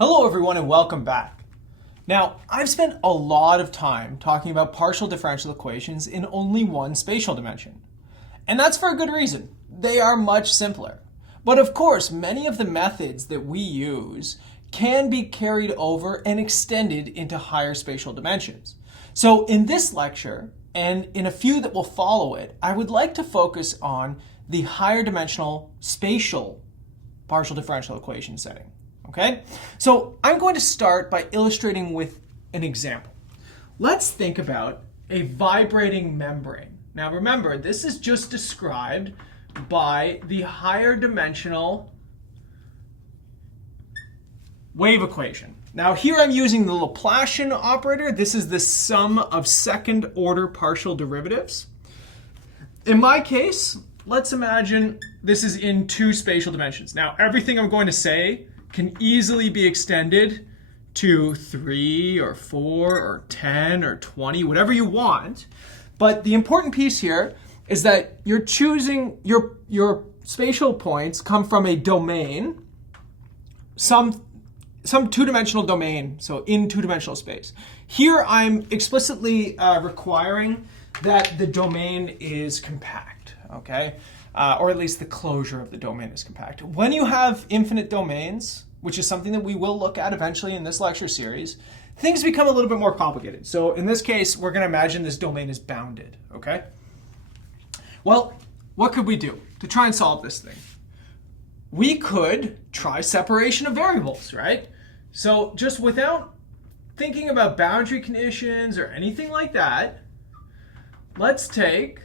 Hello everyone and welcome back. Now, I've spent a lot of time talking about partial differential equations in only one spatial dimension. And that's for a good reason. They are much simpler. But of course, many of the methods that we use can be carried over and extended into higher spatial dimensions. So in this lecture, and in a few that will follow it, I would like to focus on the higher dimensional spatial partial differential equation setting. Okay, so I'm going to start by illustrating with an example. Let's think about a vibrating membrane. Now remember, this is just described by the higher dimensional wave equation. Now here I'm using the Laplacian operator. This is the sum of second order partial derivatives. In my case, let's imagine this is in two spatial dimensions. Now everything I'm going to say can easily be extended to 3 or 4 or 10 or 20, whatever you want. But the important piece here is that you're choosing your spatial points come from a domain, some two-dimensional domain, so in two-dimensional space. Here I'm explicitly requiring that the domain is compact, okay? Or at least the closure of the domain is compact. When you have infinite domains, which is something that we will look at eventually in this lecture series, things become a little bit more complicated. So in this case, we're going to imagine this domain is bounded, okay? Well, what could we do to try and solve this thing? We could try separation of variables, right? So just without thinking about boundary conditions or anything like that, let's take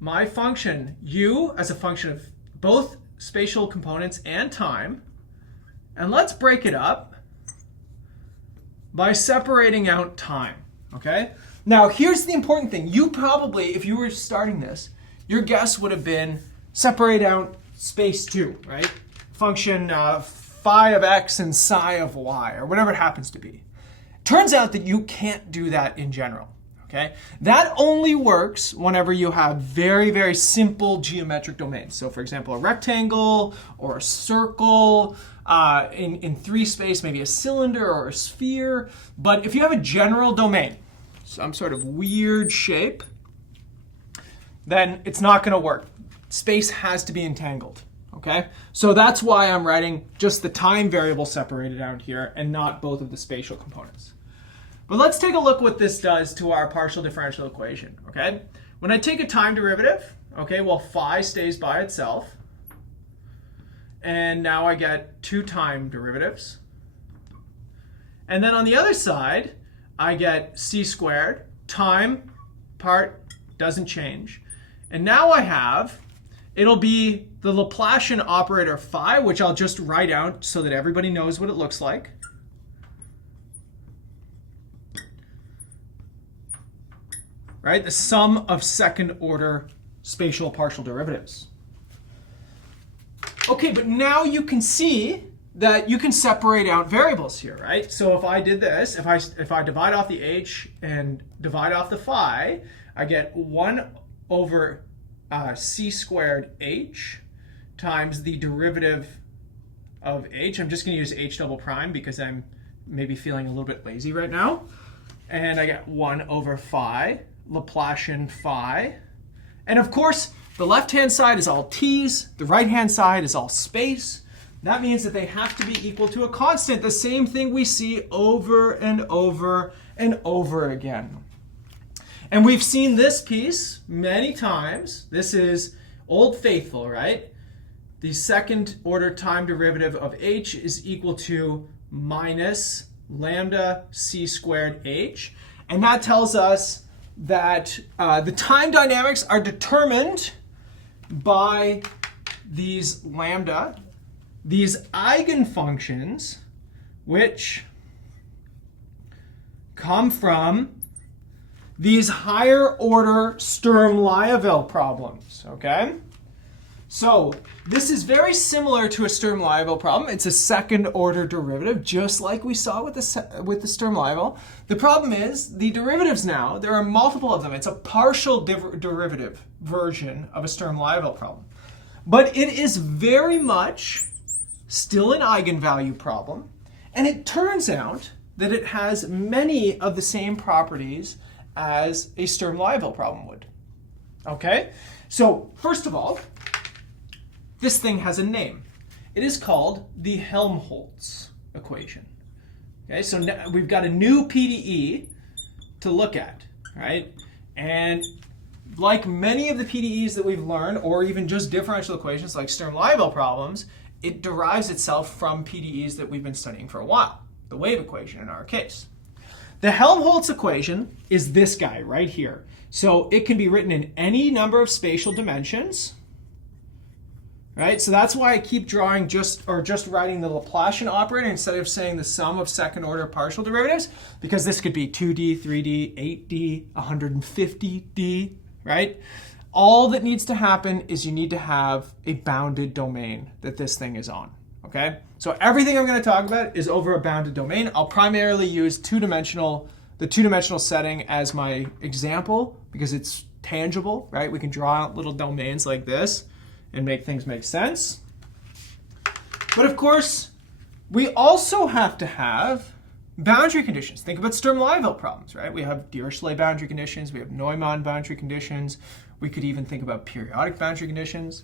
my function u as a function of both spatial components and time, and let's break it up by separating out time, okay? Now here's the important thing. You probably, if you were starting this, your guess would have been separate out space 2, right? Function phi of x and psi of y, or whatever it happens to be. Turns out that you can't do that in general. Okay? That only works whenever you have very, very simple geometric domains. So for example, a rectangle or a circle, in 3 space, maybe a cylinder or a sphere. But if you have a general domain, some sort of weird shape, then it's not going to work. Space has to be entangled. Okay? So that's why I'm writing just the time variable separated out here and not both of the spatial components. But let's take a look what this does to our partial differential equation, okay? When I take a time derivative, okay, well, phi stays by itself. And now I get 2 time derivatives. And then on the other side, I get c squared. Time part doesn't change. And now I have, it'll be the Laplacian operator phi, which I'll just write out so that everybody knows what it looks like. Right? The sum of second order spatial partial derivatives. Okay, but now you can see that you can separate out variables here, right? So if I did this, if I divide off the h and divide off the phi, I get 1 over c squared h times the derivative of h. I'm just going to use h double prime because I'm maybe feeling a little bit lazy right now. And I get 1 over phi. Laplacian phi. And of course, the left-hand side is all t's, the right-hand side is all space. That means that they have to be equal to a constant, the same thing we see over and over and over again. And we've seen this piece many times. This is Old Faithful, right? The second order time derivative of h is equal to minus lambda c squared h. And that tells us that the time dynamics are determined by these lambda, these eigenfunctions, which come from these higher order Sturm-Liouville problems, okay? So this is very similar to a Sturm-Liouville problem. It's a second order derivative, just like we saw with the Sturm-Liouville. The problem is the derivatives now, there are multiple of them. It's a partial derivative version of a Sturm-Liouville problem. But it is very much still an eigenvalue problem. And it turns out that it has many of the same properties as a Sturm-Liouville problem would. Okay? So first of all, this thing has a name. It is called the Helmholtz equation. Okay, so now we've got a new PDE to look at, right? And like many of the PDEs that we've learned, or even just differential equations like Sturm-Liouville problems, it derives itself from PDEs that we've been studying for a while, the wave equation in our case. The Helmholtz equation is this guy right here. So it can be written in any number of spatial dimensions, right? So that's why I keep drawing just writing the Laplacian operator instead of saying the sum of second order partial derivatives, because this could be 2D, 3D, 8D, 150D, right? All that needs to happen is you need to have a bounded domain that this thing is on, okay? So everything I'm going to talk about is over a bounded domain. I'll primarily use the two-dimensional setting as my example because it's tangible, right? We can draw out little domains like this and make things make sense. But of course, we also have to have boundary conditions. Think about Sturm-Liouville problems, right? We have Dirichlet boundary conditions, we have Neumann boundary conditions, we could even think about periodic boundary conditions.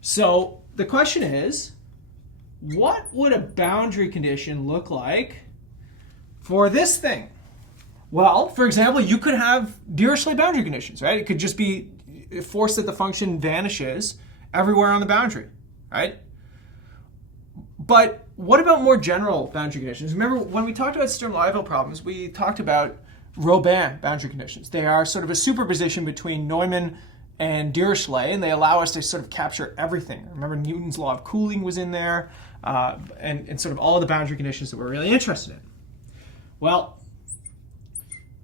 So the question is, what would a boundary condition look like for this thing? Well, for example, you could have Dirichlet boundary conditions, right? It could just be force that the function vanishes everywhere on the boundary, right? But what about more general boundary conditions? Remember, when we talked about Sturm-Liouville problems, we talked about Robin boundary conditions. They are sort of a superposition between Neumann and Dirichlet, and they allow us to sort of capture everything. Remember, Newton's law of cooling was in there, and sort of all of the boundary conditions that we're really interested in. Well,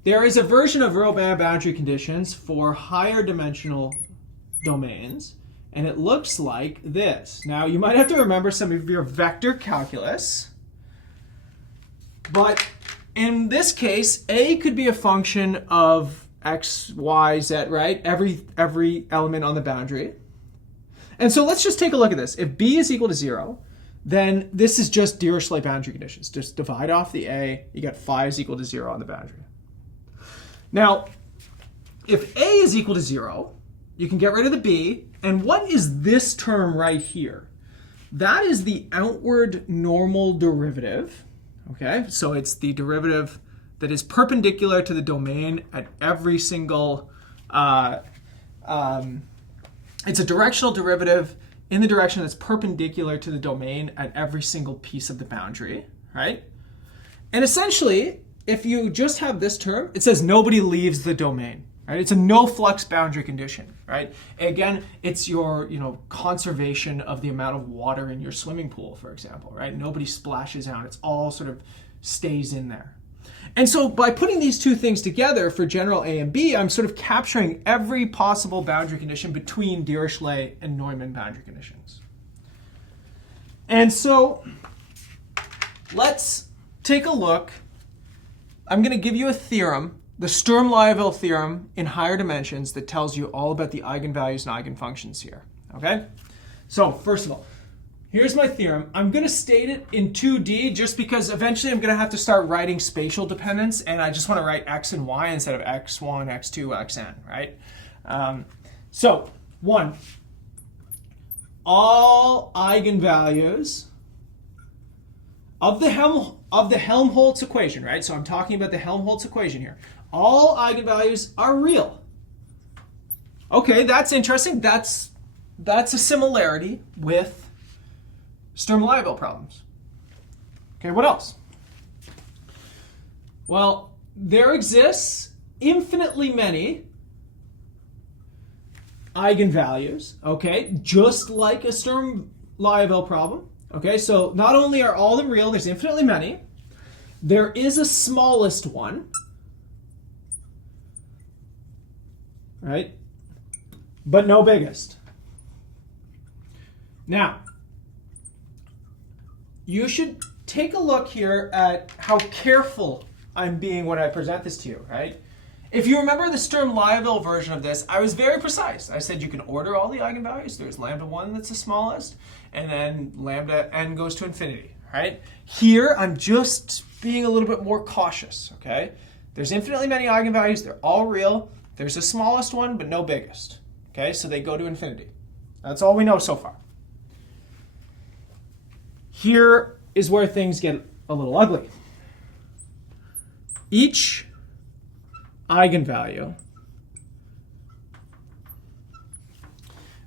there is a version of Robin boundary conditions for higher dimensional domains, and it looks like this. Now, you might have to remember some of your vector calculus, but in this case, A could be a function of x, y, z, right? Every element on the boundary. And so let's just take a look at this. If B is equal to 0, then this is just Dirichlet boundary conditions. Just divide off the A, you got phi is equal to 0 on the boundary. Now, if A is equal to 0, you can get rid of the B. And what is this term right here? That is the outward normal derivative. Okay, so it's the derivative that is perpendicular to the domain at every single, it's a directional derivative in the direction that's perpendicular to the domain at every single piece of the boundary, right? And essentially, if you just have this term, it says nobody leaves the domain, right? It's a no-flux boundary condition, right? Again, it's your conservation of the amount of water in your swimming pool, for example, right? Nobody splashes out. It's all sort of stays in there. And so by putting these two things together for general A and B, I'm sort of capturing every possible boundary condition between Dirichlet and Neumann boundary conditions. And so let's take a look. I'm going to give you a theorem, the Sturm-Liouville theorem in higher dimensions, that tells you all about the eigenvalues and eigenfunctions here. Okay? So first of all, here's my theorem. I'm going to state it in 2D just because eventually I'm going to have to start writing spatial dependence, and I just want to write x and y instead of x1, x2, xn, right? So, 1, all eigenvalues of the Helmholtz equation, right? So I'm talking about the Helmholtz equation here. All eigenvalues are real. Okay, that's interesting. That's a similarity with Sturm-Liouville problems. Okay, what else? Well, there exists infinitely many eigenvalues, okay, just like a Sturm-Liouville problem. Okay, so not only are all of them real, there's infinitely many. There is a smallest one, right? But no biggest. Now, you should take a look here at how careful I'm being when I present this to you, right? If you remember the Sturm-Liouville version of this, I was very precise. I said you can order all the eigenvalues. There's lambda 1 that's the smallest, and then lambda n goes to infinity, right? Here, I'm just being a little bit more cautious, okay? There's infinitely many eigenvalues. They're all real. There's the smallest one, but no biggest, okay? So they go to infinity. That's all we know so far. Here is where things get a little ugly. Each eigenvalue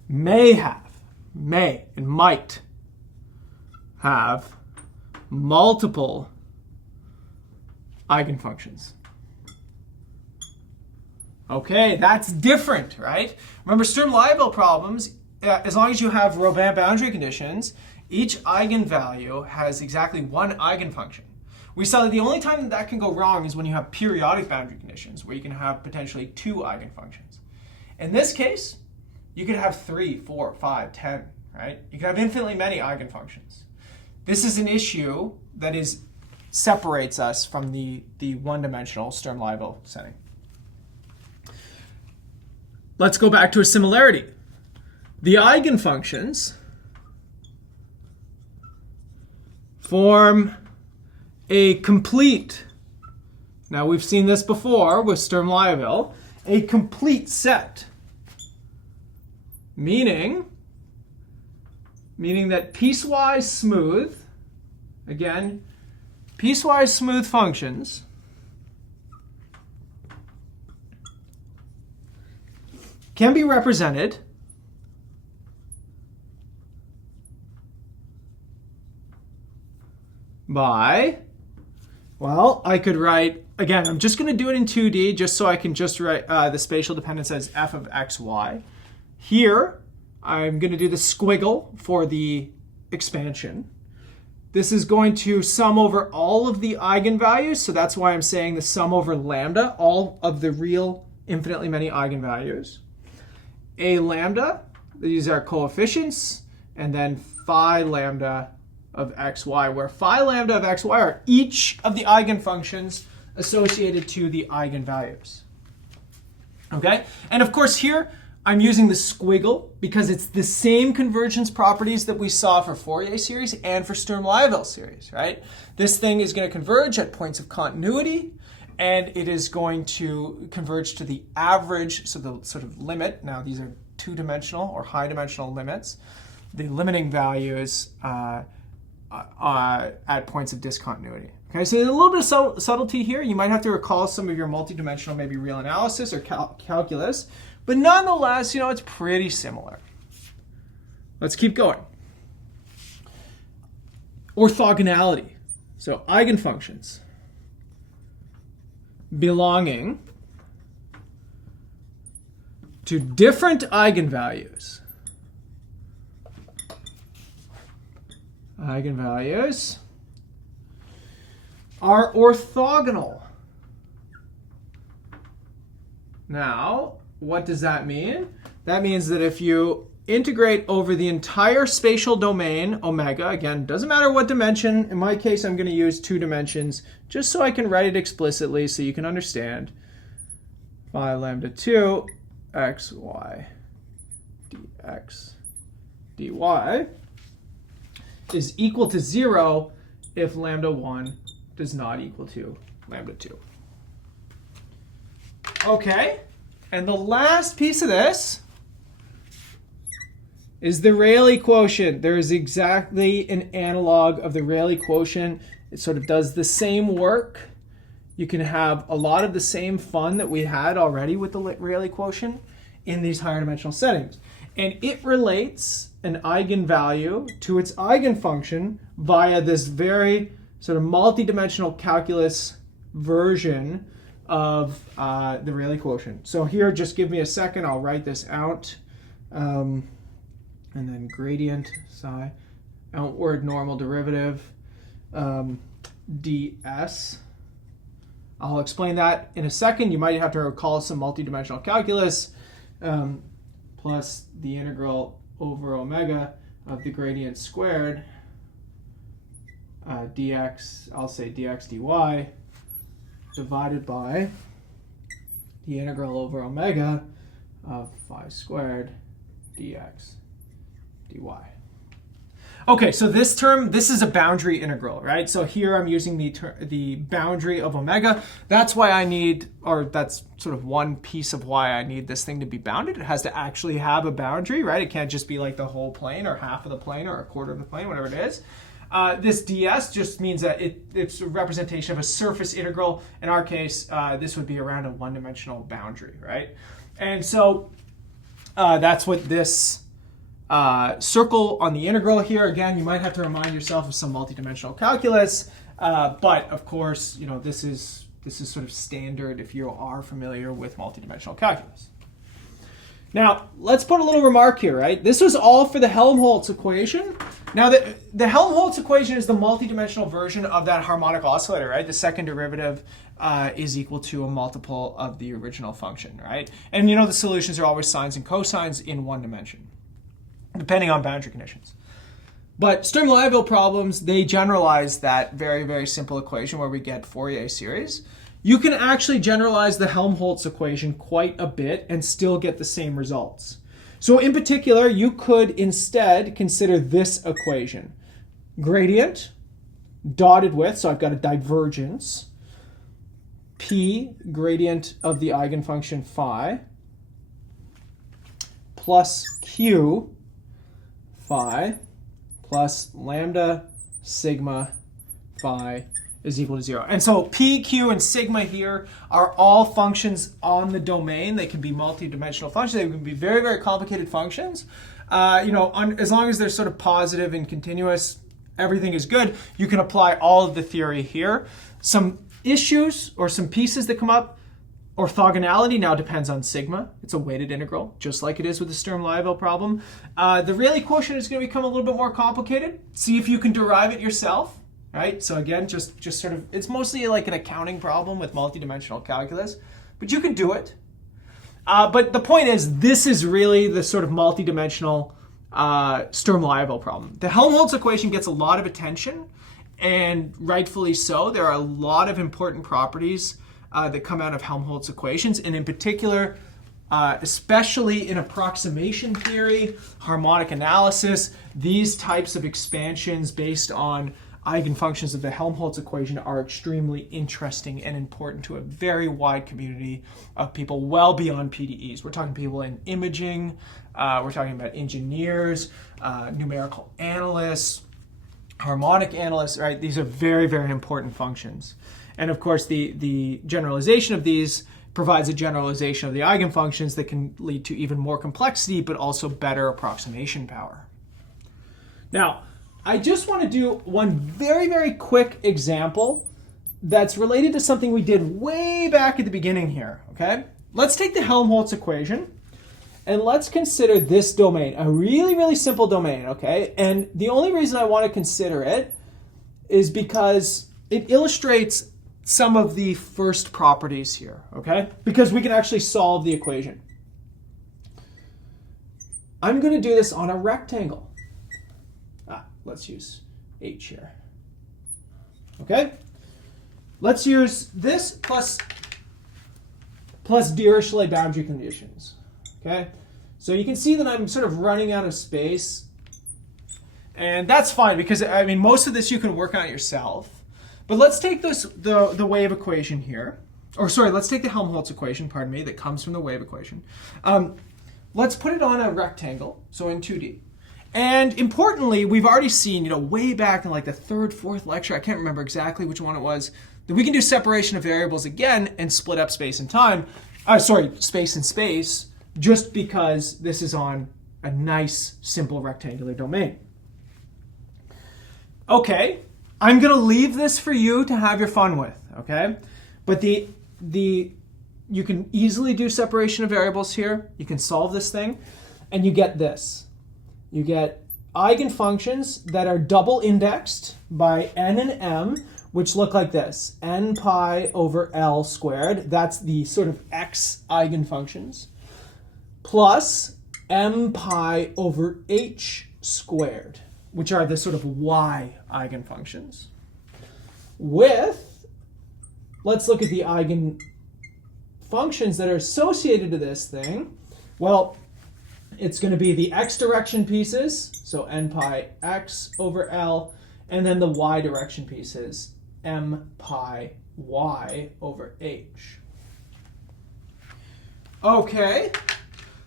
might have multiple eigenfunctions. Okay, that's different, right? Remember, Sturm-Liouville problems, as long as you have Robin boundary conditions, each eigenvalue has exactly one eigenfunction. We saw that the only time that can go wrong is when you have periodic boundary conditions, where you can have potentially two eigenfunctions. In this case, you could have 3, 4, 5, 10, right? You can have infinitely many eigenfunctions. This is an issue that separates us from the one-dimensional Sturm-Liouville setting. Let's go back to a similarity. The eigenfunctions form a complete, now we've seen this before with Sturm-Liouville, a complete set, meaning that piecewise smooth, again, piecewise smooth functions can be represented by, well, I could write, again, I'm just going to do it in 2D just so I can just write the spatial dependence as f of x, y. Here, I'm going to do the squiggle for the expansion. This is going to sum over all of the eigenvalues, so that's why I'm saying the sum over lambda, all of the real infinitely many eigenvalues. A lambda, these are coefficients, and then phi lambda of xy, where phi lambda of xy are each of the eigenfunctions associated to the eigenvalues. Okay? And of course here, I'm using the squiggle because it's the same convergence properties that we saw for Fourier series and for Sturm-Liouville series, right? This thing is going to converge at points of continuity, and it is going to converge to the average, so the sort of limit. Now, these are two-dimensional or high-dimensional limits. The limiting values at points of discontinuity. Okay, so there's a little bit of subtlety here. You might have to recall some of your multidimensional, maybe real analysis or calculus, but nonetheless, it's pretty similar. Let's keep going. Orthogonality. So eigenfunctions belonging to different eigenvalues. Eigenvalues are orthogonal. Now, what does that mean? That means that if you integrate over the entire spatial domain, omega, again, doesn't matter what dimension. In my case, I'm going to use 2 dimensions just so I can write it explicitly so you can understand. Phi lambda 2 xy dx dy is equal to 0 if lambda 1 does not equal to lambda 2. Okay, and the last piece of this is the Rayleigh quotient. There is exactly an analog of the Rayleigh quotient. It sort of does the same work. You can have a lot of the same fun that we had already with the Rayleigh quotient in these higher dimensional settings. And it relates an eigenvalue to its eigenfunction via this very sort of multi-dimensional calculus version of the Rayleigh quotient. So here, just give me a second. I'll write this out. And then gradient psi, outward normal derivative, ds. I'll explain that in a second. You might have to recall some multidimensional calculus, plus the integral over omega of the gradient squared, dx, I'll say dx dy, divided by the integral over omega of phi squared dx dy. Okay, so this term, this is a boundary integral, right? So here I'm using the boundary of omega. That's why I need, or that's sort of one piece of why I need this thing to be bounded. It has to actually have a boundary, right? It can't just be like the whole plane or half of the plane or a quarter of the plane, whatever it is. This ds just means that it's a representation of a surface integral. In our case, this would be around a one-dimensional boundary, right? And so that's what this circle on the integral here. Again, you might have to remind yourself of some multidimensional calculus, but of course, you know, this is sort of standard if you are familiar with multidimensional calculus. Now, let's put a little remark here, right? This was all for the Helmholtz equation. Now, the Helmholtz equation is the multidimensional version of that harmonic oscillator, right? The second derivative is equal to a multiple of the original function, right? And you know the solutions are always sines and cosines in one dimension, depending on boundary conditions. But Sturm-Liouville problems, they generalize that very, very simple equation where we get Fourier series. You can actually generalize the Helmholtz equation quite a bit and still get the same results. So in particular, you could instead consider this equation. Gradient dotted with, so I've got a divergence, P, gradient of the eigenfunction phi, plus Q, phi, plus lambda sigma phi is equal to 0. And so P, Q, and sigma here are all functions on the domain. They can be multidimensional functions. They can be very, very complicated functions. You know, as long as they're sort of positive and continuous, everything is good. You can apply all of the theory here. Some issues or some pieces that come up, orthogonality now depends on sigma. It's a weighted integral, just like it is with the Sturm-Liouville problem. The Rayleigh quotient is going to become a little bit more complicated. See if you can derive it yourself. Right? So again, just sort of, it's mostly like an accounting problem with multidimensional calculus, but you can do it. But the point is, this is really the sort of multidimensional Sturm-Liouville problem. The Helmholtz equation gets a lot of attention, and rightfully so. There are a lot of important properties that come out of Helmholtz equations, and in particular, especially in approximation theory, harmonic analysis, these types of expansions based on eigenfunctions of the Helmholtz equation are extremely interesting and important to a very wide community of people well beyond PDEs. We're talking people in imaging, we're talking about engineers, numerical analysts, harmonic analysts, right? These are very, very important functions. And of course, the generalization of these provides a generalization of the eigenfunctions that can lead to even more complexity, but also better approximation power. Now, I just want to do one very, very quick example that's related to something we did way back at the beginning here, okay? Let's take the Helmholtz equation and let's consider this domain, a really, really simple domain, okay? And the only reason I want to consider it is because it illustrates some of the first properties here, okay? Because we can actually solve the equation. I'm going to do this on a rectangle. Let's use H here. Okay? Let's use this plus Dirichlet boundary conditions. Okay? So you can see that I'm sort of running out of space. And that's fine because, I mean, most of this you can work on yourself. But let's take the wave equation here. Or sorry, let's take the Helmholtz equation, pardon me, that comes from the wave equation. Let's put it on a rectangle, so in 2D. And importantly, we've already seen, you know, way back in like the third, fourth lecture, I can't remember exactly which one it was, that we can do separation of variables again and split up space and time. Space and space, just because this is on a nice, simple rectangular domain. Okay, I'm going to leave this for you to have your fun with, okay? But you can easily do separation of variables here. You can solve this thing, and you get this. You get eigenfunctions that are double indexed by n and m, which look like this. N pi over L squared, that's the sort of x eigenfunctions, plus m pi over h squared, which are the sort of y eigenfunctions. With, let's look at the eigenfunctions that are associated to this thing. Well, it's going to be the x direction pieces, so n pi x over L, and then the y direction pieces, m pi y over h. Okay,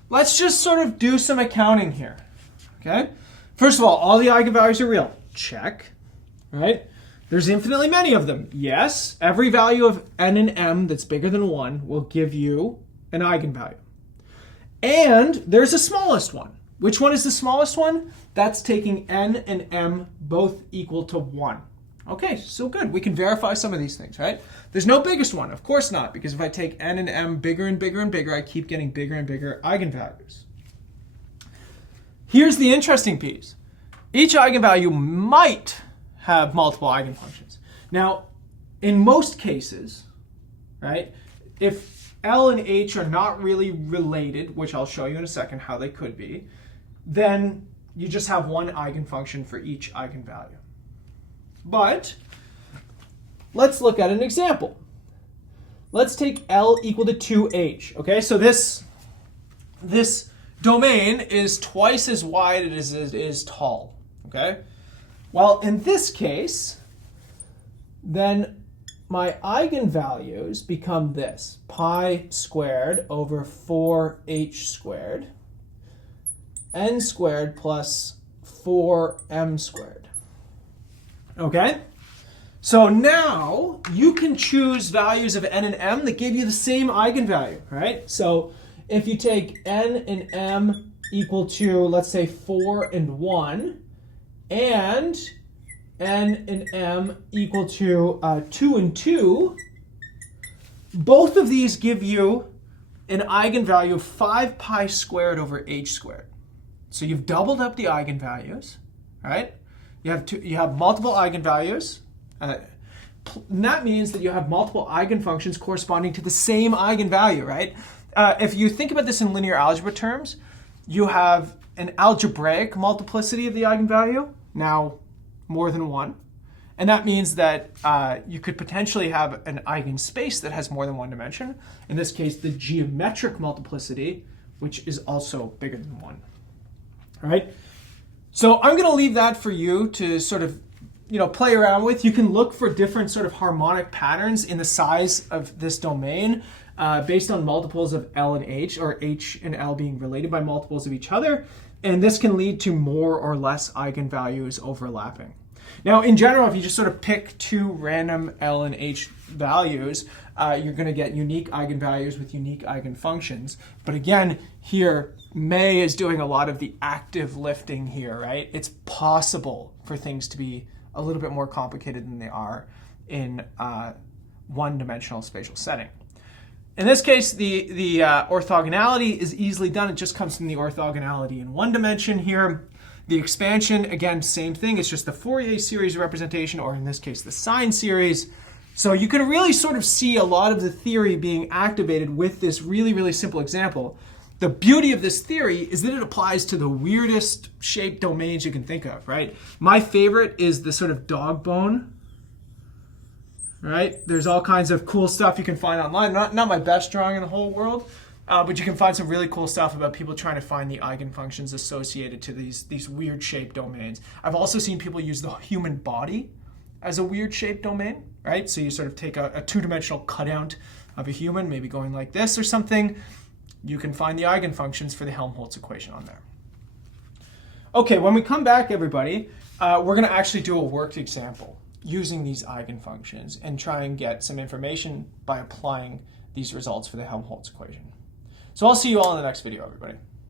let's just sort of do some accounting here. Okay, first of all the eigenvalues are real. Check. Right? There's infinitely many of them. Yes, every value of n and m that's bigger than 1 will give you an eigenvalue. And there's a smallest one. Which one is the smallest one? That's taking n and m both equal to 1. Okay, so good. We can verify some of these things, right? There's no biggest one. Of course not, because if I take n and m bigger and bigger and bigger, I keep getting bigger and bigger eigenvalues. Here's the interesting piece. Each eigenvalue might have multiple eigenfunctions. Now, in most cases, right, if L and H are not really related, which I'll show you in a second how they could be, then you just have one eigenfunction for each eigenvalue. But let's look at an example. Let's take L equal to 2H. Okay, so this domain is twice as wide as it is tall. Okay, well, in this case, then my eigenvalues become this: pi squared over 4h squared, n squared plus 4m squared. Okay? So now you can choose values of n and m that give you the same eigenvalue, right? So if you take n and m equal to, let's say, 4 and 1, and n and m equal to 2 and 2, both of these give you an eigenvalue of 5 pi squared over h squared. So you've doubled up the eigenvalues, right? You have multiple eigenvalues. And that means that you have multiple eigenfunctions corresponding to the same eigenvalue, right? If you think about this in linear algebra terms, you have an algebraic multiplicity of the eigenvalue, now more than 1. And that means that you could potentially have an eigenspace that has more than one dimension. In this case, the geometric multiplicity, which is also bigger than 1. All right? So I'm going to leave that for you to sort of play around with. You can look for different sort of harmonic patterns in the size of this domain based on multiples of L and H, or H and L being related by multiples of each other. And this can lead to more or less eigenvalues overlapping. Now, in general, if you just sort of pick two random L and H values, you're going to get unique eigenvalues with unique eigenfunctions. But again, here, May is doing a lot of the active lifting here, right? It's possible for things to be a little bit more complicated than they are in one-dimensional spatial setting. In this case, the orthogonality is easily done. It just comes from the orthogonality in one dimension here. The expansion, again, same thing. It's just the Fourier series representation, or in this case, the sine series. So you can really sort of see a lot of the theory being activated with this really, really simple example. The beauty of this theory is that it applies to the weirdest shaped domains you can think of, right? My favorite is the sort of dog bone, right? There's all kinds of cool stuff you can find online. Not my best drawing in the whole world, but you can find some really cool stuff about people trying to find the eigenfunctions associated to these weird shaped domains. I've also seen people use the human body as a weird shaped domain, right? So you sort of take a two-dimensional cutout of a human, maybe going like this or something. You can find the eigenfunctions for the Helmholtz equation on there. Okay, when we come back, everybody, we're going to actually do a worked example using these eigenfunctions and try and get some information by applying these results for the Helmholtz equation. So I'll see you all in the next video, everybody.